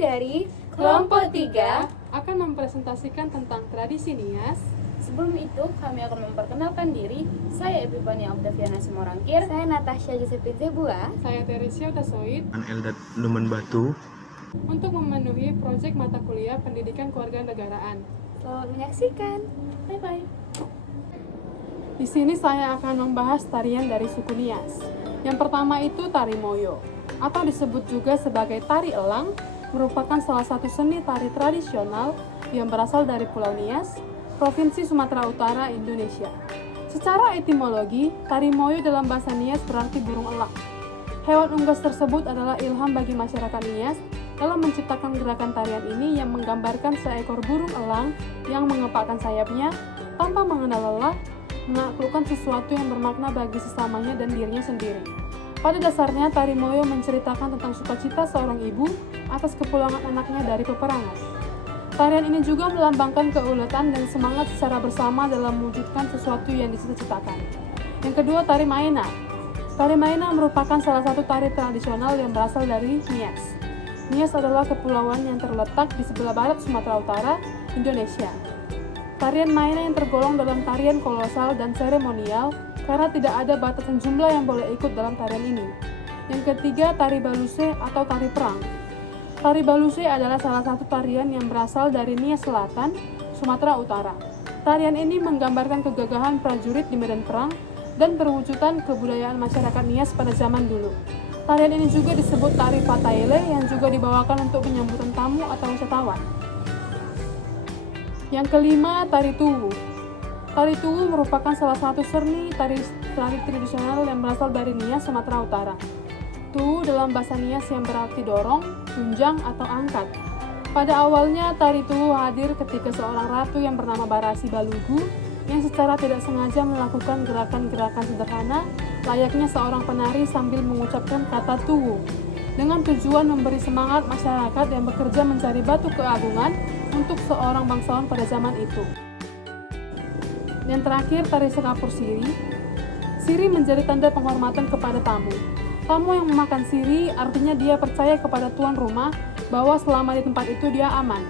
dari kelompok 3 akan mempresentasikan tentang tradisi Nias. Sebelum itu, kami akan memperkenalkan diri. Saya Epifania Octaviana Simorangkir. Saya Natasha Josephine Zebua. Saya Teresia Utasoid. Eldad Lumen Batu. Untuk memenuhi proyek mata kuliah Pendidikan Kewarganegaraan. Selamat menyaksikan. Bye-bye. Di sini saya akan membahas tarian dari suku Nias. Yang pertama itu tari moyo, atau disebut juga sebagai tari elang, merupakan salah satu seni tari tradisional yang berasal dari Pulau Nias, Provinsi Sumatera Utara, Indonesia. Secara etimologi, tari moyo dalam bahasa Nias berarti burung elang. Hewan unggas tersebut adalah ilham bagi masyarakat Nias dalam menciptakan gerakan tarian ini yang menggambarkan seekor burung elang yang mengepakkan sayapnya tanpa mengenal lelah, menaklukkan sesuatu yang bermakna bagi sesamanya dan dirinya sendiri. Pada dasarnya, tari moyo menceritakan tentang sukacita seorang ibu atas kepulangan anaknya dari peperangan. Tarian ini juga melambangkan keuletan dan semangat secara bersama dalam mewujudkan sesuatu yang dicita-citakan. Yang kedua, tari maena. Tari maena merupakan salah satu tari tradisional yang berasal dari Nias. Nias adalah kepulauan yang terletak di sebelah barat Sumatera Utara, Indonesia. Tarian maena yang tergolong dalam tarian kolosal dan seremonial karena tidak ada batasan jumlah yang boleh ikut dalam tarian ini. Yang ketiga, tari baluse atau tari perang. Tari baluse adalah salah satu tarian yang berasal dari Nias Selatan, Sumatera Utara. Tarian ini menggambarkan kegagahan prajurit di medan perang dan perwujudan kebudayaan masyarakat Nias pada zaman dulu. Tarian ini juga disebut tari pataile yang juga dibawakan untuk penyambutan tamu atau wisatawan. Yang kelima, tari tuwu. Tari tuwu merupakan salah satu seni tari tradisional yang berasal dari Nias, Sumatera Utara. Tuwu dalam bahasa Nias yang berarti dorong, tunjang, atau angkat. Pada awalnya, tari tuwu hadir ketika seorang ratu yang bernama Barasi Balugu yang secara tidak sengaja melakukan gerakan-gerakan sederhana layaknya seorang penari sambil mengucapkan kata tuwu dengan tujuan memberi semangat masyarakat yang bekerja mencari batu keagungan untuk seorang bangsawan pada zaman itu. Yang terakhir, tari sekapur siri. Siri menjadi tanda penghormatan kepada tamu. Tamu yang memakan siri artinya dia percaya kepada tuan rumah bahwa selama di tempat itu dia aman.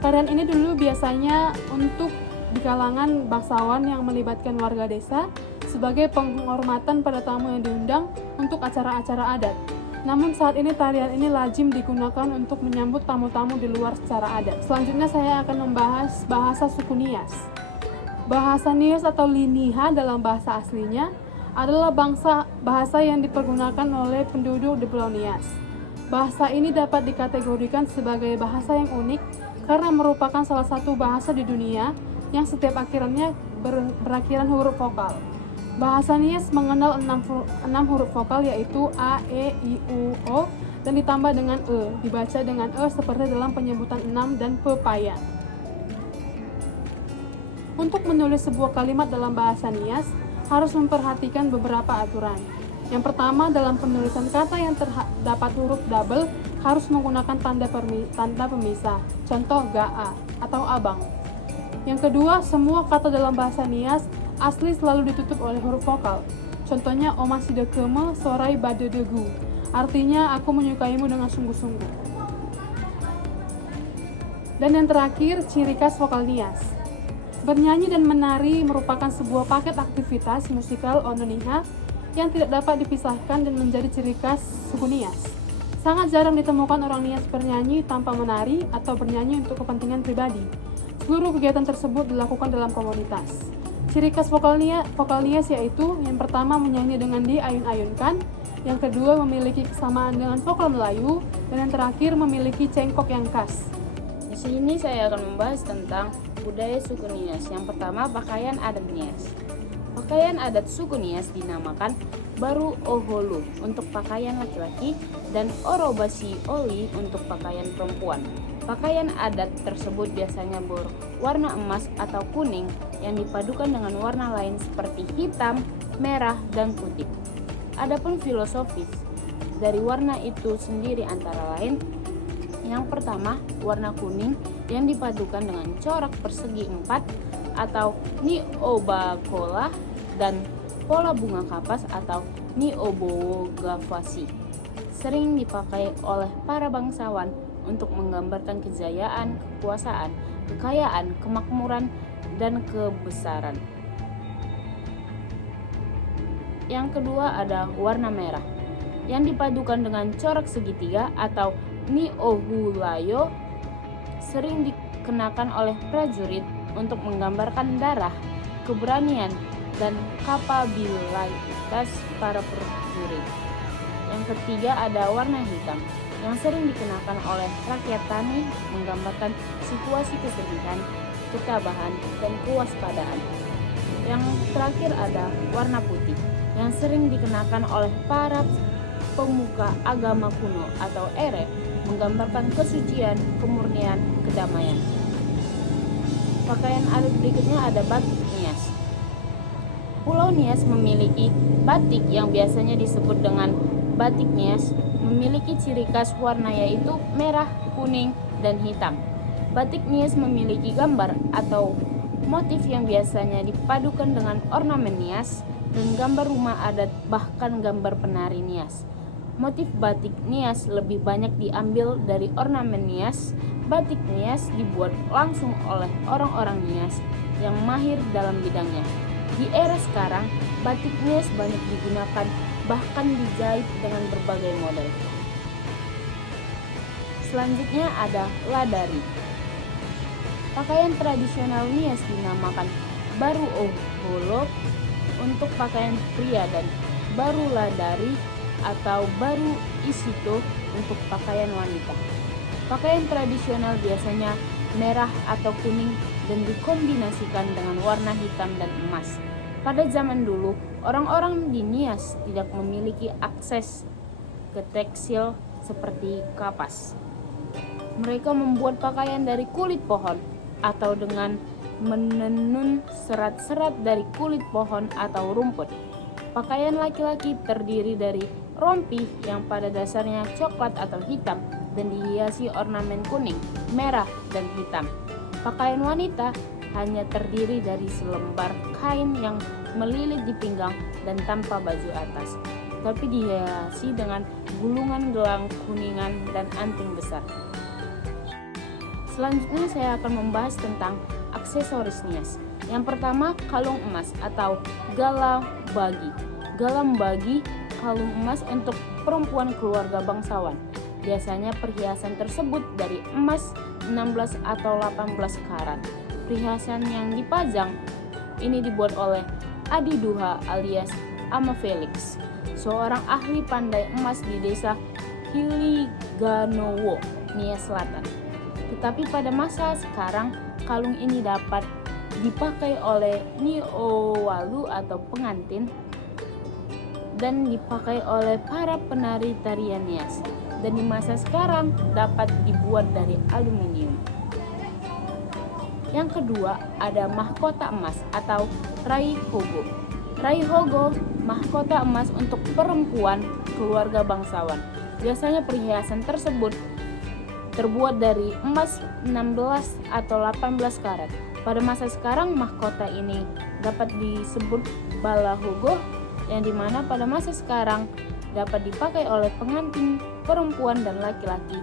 Tarian ini dulu biasanya untuk di kalangan bangsawan yang melibatkan warga desa sebagai penghormatan pada tamu yang diundang untuk acara-acara adat. Namun saat ini tarian ini lazim digunakan untuk menyambut tamu-tamu di luar secara adat. Selanjutnya saya akan membahas bahasa suku Nias. Bahasa Nias atau Liniha dalam bahasa aslinya adalah bahasa yang dipergunakan oleh penduduk di Pulau Nias. Bahasa ini dapat dikategorikan sebagai bahasa yang unik karena merupakan salah satu bahasa di dunia yang setiap akhirannya berakhiran huruf vokal. Bahasa Nias mengenal 6 huruf vokal yaitu A, E, I, U, O dan ditambah dengan E, dibaca dengan E seperti dalam penyebutan 6 dan pepaya. Untuk menulis sebuah kalimat dalam bahasa Nias, harus memperhatikan beberapa aturan. Yang pertama, dalam penulisan kata yang terdapat huruf double harus menggunakan tanda pemisah, contoh GA atau abang. Yang kedua, semua kata dalam bahasa Nias asli selalu ditutup oleh huruf vokal. Contohnya Oma sidekeme sorai badedegu, artinya aku menyukaimu dengan sungguh-sungguh. Dan yang terakhir, ciri khas vokal Nias. Bernyanyi dan menari merupakan sebuah paket aktivitas musikal ononiha yang tidak dapat dipisahkan dan menjadi ciri khas suku Nias. Sangat jarang ditemukan orang Nias bernyanyi tanpa menari atau bernyanyi untuk kepentingan pribadi. Seluruh kegiatan tersebut dilakukan dalam komunitas. Ciri khas vokal Nias yaitu yang pertama menyanyi dengan diayun-ayunkan, yang kedua memiliki kesamaan dengan vokal Melayu, dan yang terakhir memiliki cengkok yang khas. Di sini saya akan membahas tentang budaya suku Nias. Yang pertama, pakaian adat Nias. Pakaian adat suku Nias dinamakan baru oholu untuk pakaian laki-laki dan orobasi oli untuk pakaian perempuan. Pakaian adat tersebut biasanya berwarna emas atau kuning yang dipadukan dengan warna lain seperti hitam, merah, dan putih. Adapun filosofis dari warna itu sendiri antara lain, yang pertama, warna kuning yang dipadukan dengan corak persegi 4 atau niobacola dan pola bunga kapas atau niobogavasi. Sering dipakai oleh para bangsawan untuk menggambarkan kejayaan, kekuasaan, kekayaan, kemakmuran, dan kebesaran. Yang kedua ada warna merah, yang dipadukan dengan corak segitiga atau niohulayo, sering dikenakan oleh prajurit untuk menggambarkan darah, keberanian, dan kapabilitas para prajurit. Yang ketiga ada warna hitam, yang sering dikenakan oleh rakyat tani, menggambarkan situasi kesedihan, ketabahan, dan kewaspadaan. Yang terakhir ada warna putih, yang sering dikenakan oleh para pemuka agama kuno atau ere, menggambarkan kesucian, kemurnian, kedamaian. Pakaian adat berikutnya ada batik Nias. Pulau Nias memiliki batik yang biasanya disebut dengan batik Nias, memiliki ciri khas warna yaitu merah, kuning, dan hitam. Batik Nias memiliki gambar atau motif yang biasanya dipadukan dengan ornamen Nias dan gambar rumah adat, bahkan gambar penari Nias. Motif batik Nias lebih banyak diambil dari ornamen Nias. Batik Nias dibuat langsung oleh orang-orang Nias yang mahir dalam bidangnya. Di era sekarang, batik Nias banyak digunakan, bahkan dijahit dengan berbagai model. Selanjutnya ada ladari. Pakaian tradisional Nias dinamakan baru oholo untuk pakaian pria dan baru ladari atau baru isito untuk pakaian wanita. Pakaian tradisional biasanya merah atau kuning dan dikombinasikan dengan warna hitam dan emas. Pada zaman dulu, orang-orang di Nias tidak memiliki akses ke tekstil seperti kapas. Mereka membuat pakaian dari kulit pohon atau dengan menenun serat-serat dari kulit pohon atau rumput. Pakaian laki-laki terdiri dari rompi yang pada dasarnya coklat atau hitam dan dihiasi ornamen kuning, merah, dan hitam. Pakaian wanita hanya terdiri dari selembar kain yang melilit di pinggang dan tanpa baju atas, tapi dihiasi dengan gulungan gelang kuningan dan anting besar. Selanjutnya saya akan membahas tentang aksesoris Nias. Yang pertama, kalung emas atau galambagi. Galambagi, kalung emas untuk perempuan keluarga bangsawan. Biasanya perhiasan tersebut dari emas 16 atau 18 karat. Perhiasan yang dipajang ini dibuat oleh Adi Duha alias Ama Felix, seorang ahli pandai emas di desa Hiliganowo, Nias Selatan. Tetapi pada masa sekarang, kalung ini dapat dipakai oleh Niowalu atau pengantin dan dipakai oleh para penari tarian Nias, dan di masa sekarang dapat dibuat dari aluminium. Yang kedua ada mahkota emas atau raihogo. Raihogo, mahkota emas untuk perempuan keluarga bangsawan. Biasanya perhiasan tersebut terbuat dari emas 16 atau 18 karat. Pada masa sekarang mahkota ini dapat disebut balahogo, yang dimana pada masa sekarang dapat dipakai oleh pengantin perempuan dan laki-laki,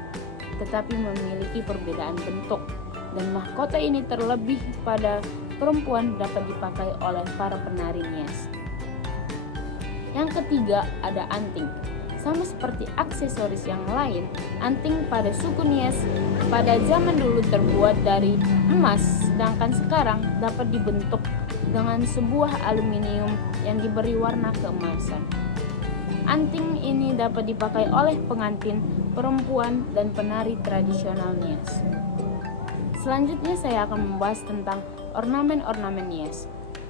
tetapi memiliki perbedaan bentuk. Dan mahkota ini terlebih pada perempuan dapat dipakai oleh para penari Nias. Yang ketiga ada anting. Sama seperti aksesoris yang lain, anting pada suku Nias pada zaman dulu terbuat dari emas, sedangkan sekarang dapat dibentuk dengan sebuah aluminium yang diberi warna keemasan. Anting ini dapat dipakai oleh pengantin, perempuan, dan penari tradisional Nias. Selanjutnya saya akan membahas tentang ornamen-ornamen Nias.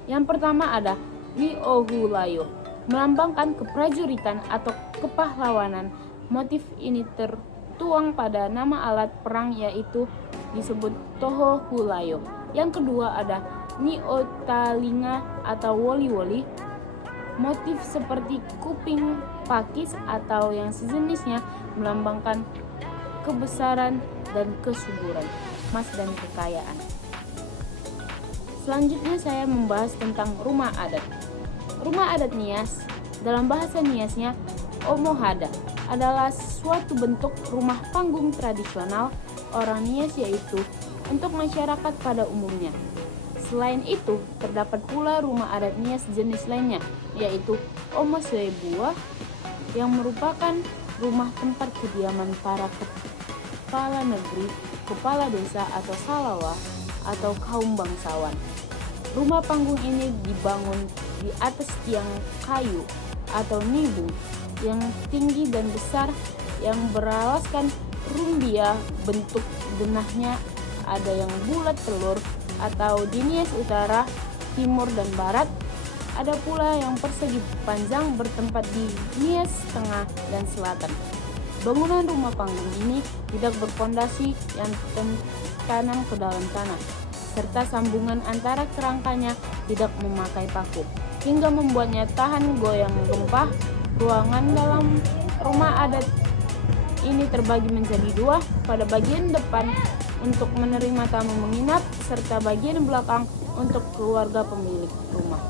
Yang pertama ada niohulayo, melambangkan keprajuritan atau kepahlawanan. Motif ini tertuang pada nama alat perang yaitu disebut toho hulayo. Yang kedua ada niotalinga atau woli-woli, motif seperti kuping pakis atau yang sejenisnya, melambangkan kebesaran dan kesuburan, emas dan kekayaan. Selanjutnya saya membahas tentang rumah adat. Rumah adat Nias, dalam bahasa Niasnya omohada, adalah suatu bentuk rumah panggung tradisional orang Nias, yaitu untuk masyarakat pada umumnya. Selain itu, terdapat pula rumah adat Nias jenis lainnya, yaitu Omo Sebua, yang merupakan rumah tempat kediaman para kepala negeri, kepala desa atau salawah, atau kaum bangsawan. Rumah panggung ini dibangun di atas tiang kayu atau nibu yang tinggi dan besar yang beralaskan rumbia. Bentuk denahnya ada yang bulat telur atau di Nias Utara, Timur, dan Barat. Ada pula yang persegi panjang bertempat di Nias Tengah dan Selatan. Bangunan rumah panggung ini tidak berpondasi yang tanam ke dalam tanah, serta sambungan antara kerangkanya tidak memakai paku, hingga membuatnya tahan goyang gempa. Ruangan dalam rumah adat ini terbagi menjadi dua, pada bagian depan untuk menerima tamu menginap, serta bagian belakang untuk keluarga pemilik rumah.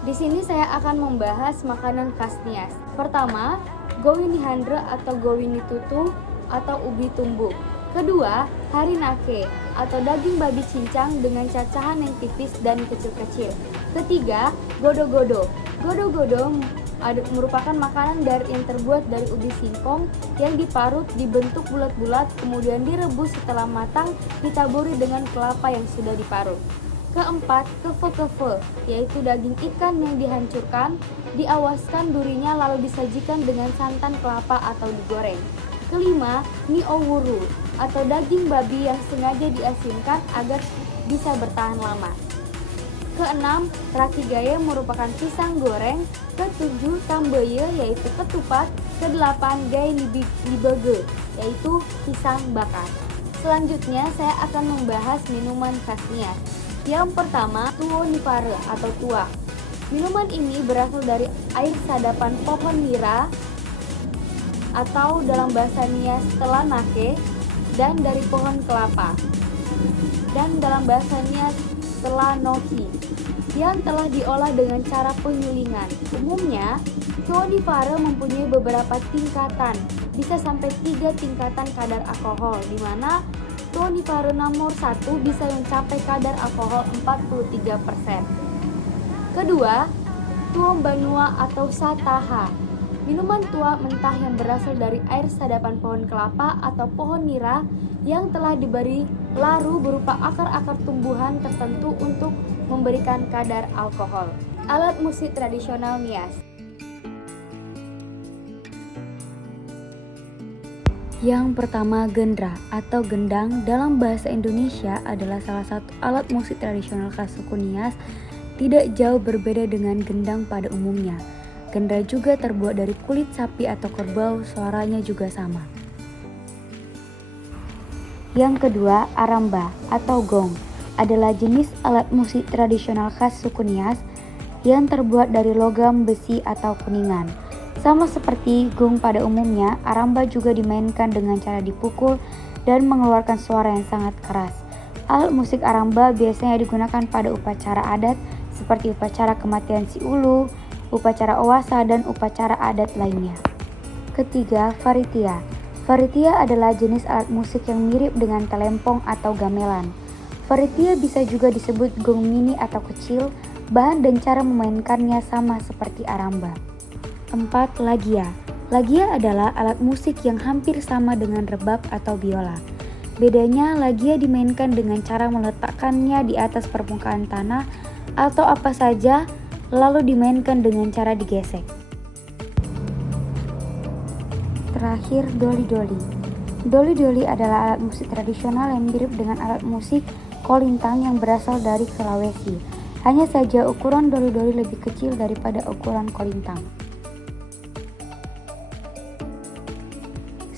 Di sini saya akan membahas makanan khas Nias. Pertama, gowini handre atau gowini tutu atau ubi tumbuk. Kedua, harinake atau daging babi cincang dengan cacahan yang tipis dan kecil-kecil. Ketiga, godo-godo. Godo-godo merupakan makanan yang terbuat dari ubi singkong yang diparut, dibentuk bulat-bulat, kemudian direbus. Setelah matang ditaburi dengan kelapa yang sudah diparut. Keempat, kefe-kefe, yaitu daging ikan yang dihancurkan, diawaskan durinya lalu disajikan dengan santan kelapa atau digoreng. Kelima, niowuru atau daging babi yang sengaja diasinkan agar bisa bertahan lama. Keenam, rakigaya merupakan pisang goreng. Ketujuh, tambeye yaitu ketupat. Kedelapan, gai libege yaitu pisang bakar. Selanjutnya saya akan membahas minuman khas Nias. Yang pertama, tuo nipare atau tuak. Minuman ini berasal dari air sadapan pohon nira atau dalam bahasa Nias telanake, dan dari pohon kelapa, dan dalam bahasa Nias telanoki, yang telah diolah dengan cara penyulingan. Umumnya, tuo nipare mempunyai beberapa tingkatan, bisa sampai 3 tingkatan kadar alkohol, di mana tuo nipare nomor 1 bisa mencapai kadar alkohol 43%. Kedua, tuo banua atau sataha. Minuman tua mentah yang berasal dari air sadapan pohon kelapa atau pohon nira yang telah diberi laru berupa akar-akar tumbuhan tertentu untuk memberikan kadar alkohol. Alat musik tradisional Nias. Yang pertama, gendra atau gendang dalam bahasa Indonesia adalah salah satu alat musik tradisional khas suku Nias, tidak jauh berbeda dengan gendang pada umumnya. Gendra juga terbuat dari kulit sapi atau kerbau, suaranya juga sama. Yang kedua, aramba atau gong adalah jenis alat musik tradisional khas suku Nias yang terbuat dari logam, besi, atau kuningan. Sama seperti gong pada umumnya, aramba juga dimainkan dengan cara dipukul dan mengeluarkan suara yang sangat keras. Alat musik aramba biasanya digunakan pada upacara adat seperti upacara kematian si ulu, upacara owasa, dan upacara adat lainnya. Ketiga, faritia. Faritia adalah jenis alat musik yang mirip dengan telempong atau gamelan. Faritia bisa juga disebut gong mini atau kecil, bahan dan cara memainkannya sama seperti aramba. 4. Lagia. Lagia adalah alat musik yang hampir sama dengan rebab atau biola. Bedanya, lagia dimainkan dengan cara meletakkannya di atas permukaan tanah atau apa saja, lalu dimainkan dengan cara digesek. Terakhir, doli-doli. Doli-doli adalah alat musik tradisional yang mirip dengan alat musik kolintang yang berasal dari Sulawesi. Hanya saja ukuran doli-doli lebih kecil daripada ukuran kolintang.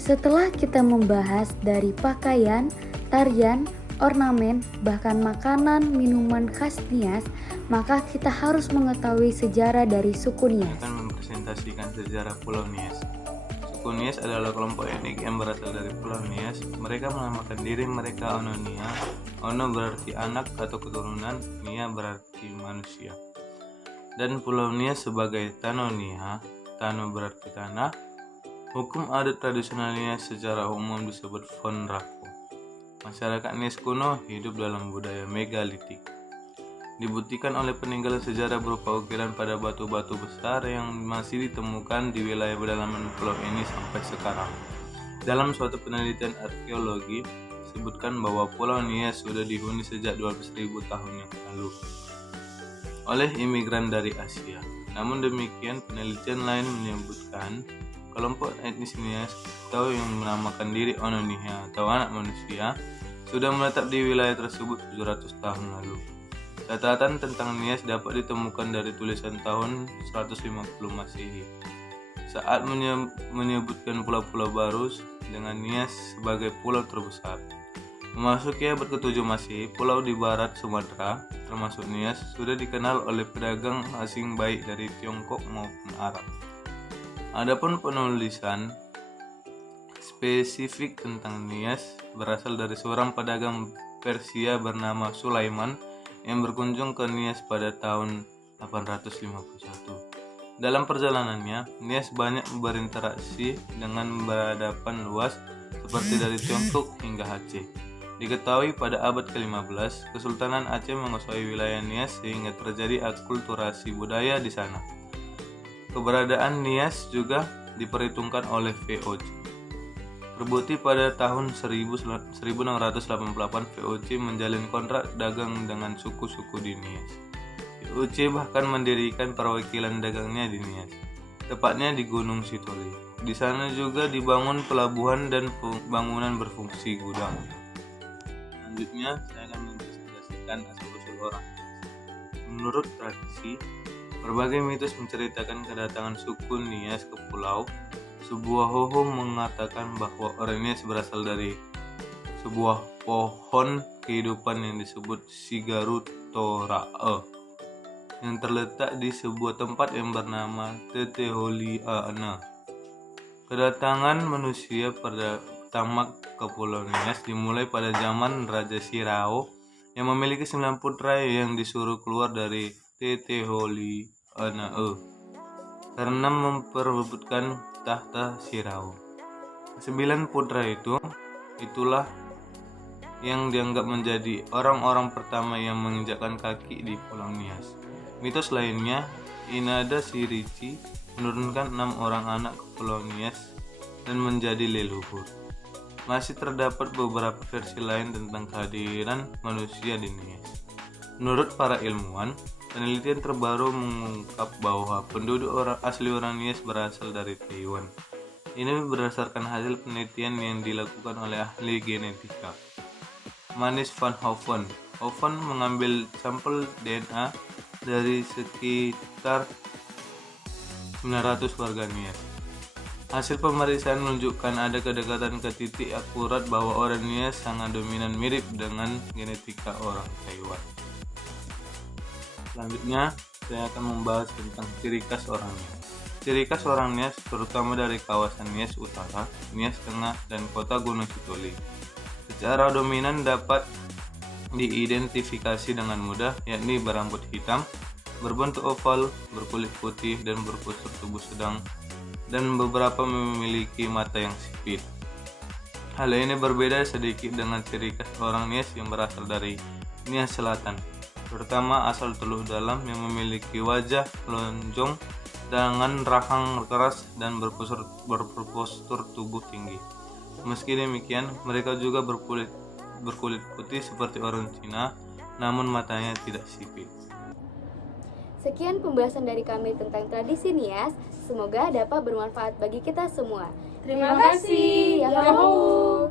Setelah kita membahas dari pakaian, tarian, ornamen, bahkan makanan, minuman khas Nias, maka kita harus mengetahui sejarah dari suku Nias. Akan mempresentasikan sejarah Pulau Nias. Suku Nias adalah kelompok etnik yang berasal dari Pulau Nias. Mereka menamakan diri mereka Ono Nia. Ono berarti anak atau keturunan, Nia berarti manusia. Dan Pulau Nias sebagai Tanonia. Tano berarti tanah. Hukum adat tradisional Nias secara umum disebut Fonrako. Masyarakat Nias kuno hidup dalam budaya megalitik. Dibuktikan oleh peninggalan sejarah berupa ukiran pada batu-batu besar yang masih ditemukan di wilayah pedalaman pulau ini sampai sekarang. Dalam suatu penelitian arkeologi, disebutkan bahwa Pulau Nias sudah dihuni sejak 12.000 tahun yang lalu oleh imigran dari Asia. Namun demikian, penelitian lain menyebutkan kelompok etnis Nias atau yang menamakan diri Ononia atau anak manusia sudah menetap di wilayah tersebut 700 tahun lalu. Catatan tentang Nias dapat ditemukan dari tulisan tahun 150 Masehi saat menyebutkan pulau-pulau baru dengan Nias sebagai pulau terbesar. Memasuki abad ke-7 Masehi, pulau di barat Sumatera termasuk Nias sudah dikenal oleh pedagang asing baik dari Tiongkok maupun Arab. Adapun penulisan spesifik tentang Nias berasal dari seorang pedagang Persia bernama Sulaiman yang berkunjung ke Nias pada tahun 851. Dalam perjalanannya, Nias banyak berinteraksi dengan peradaban luas seperti dari Tiongkok hingga Aceh. Diketahui pada abad ke-15, Kesultanan Aceh menguasai wilayah Nias sehingga terjadi akulturasi budaya di sana. Keberadaan Nias juga diperhitungkan oleh VOC. Terbukti pada tahun 1688 VOC menjalin kontrak dagang dengan suku-suku di Nias. VOC bahkan mendirikan perwakilan dagangnya di Nias, tepatnya di Gunung Sitoli. Di sana juga dibangun pelabuhan dan bangunan berfungsi gudang. Selanjutnya, saya akan menjelaskan asal-usul orang. Menurut tradisi, berbagai mitos menceritakan kedatangan suku Nias ke pulau. Sebuah hoho mengatakan bahwa orang Nias berasal dari sebuah pohon kehidupan yang disebut Sigarutorae yang terletak di sebuah tempat yang bernama Teteholiana. Kedatangan manusia pertama ke Pulau Nias dimulai pada zaman Raja Sirao yang memiliki 9 putra yang disuruh keluar dari Teteholiana karena memperebutkan tahta Sirao. 9 putra itulah yang dianggap menjadi orang-orang pertama yang menginjakkan kaki di Pulau Nias. Mitos lainnya, Inada Sirici menurunkan 6 orang anak ke Pulau Nias dan menjadi leluhur. Masih terdapat beberapa versi lain tentang kehadiran manusia di Nias. Menurut para ilmuwan, penelitian terbaru mengungkap bahwa penduduk asli orang Nias berasal dari Taiwan. Ini berdasarkan hasil penelitian yang dilakukan oleh ahli genetika, Manis van Hoven. Hoven mengambil sampel DNA dari sekitar 900 warga Nias. Hasil pemeriksaan menunjukkan ada kedekatan ke titik akurat bahwa orang Nias sangat dominan mirip dengan genetika orang Taiwan. Selanjutnya, saya akan membahas tentang ciri khas orang Nias. Ciri khas orang Nias terutama dari kawasan Nias Utara, Nias Tengah, dan kota Gunung Sitoli secara dominan dapat diidentifikasi dengan mudah, yakni berambut hitam, berbentuk oval, berkulit putih, dan berpostur tubuh sedang, dan beberapa memiliki mata yang sipit. Hal ini berbeda sedikit dengan ciri khas orang Nias yang berasal dari Nias Selatan, terutama asal Teluh Dalam yang memiliki wajah lonjong dengan rahang keras dan berpostur tubuh tinggi. Meski demikian, mereka juga berkulit putih seperti orang Cina, namun matanya tidak sipit. Sekian pembahasan dari kami tentang tradisi Nias. Semoga dapat bermanfaat bagi kita semua. Terima kasih. Yahoo!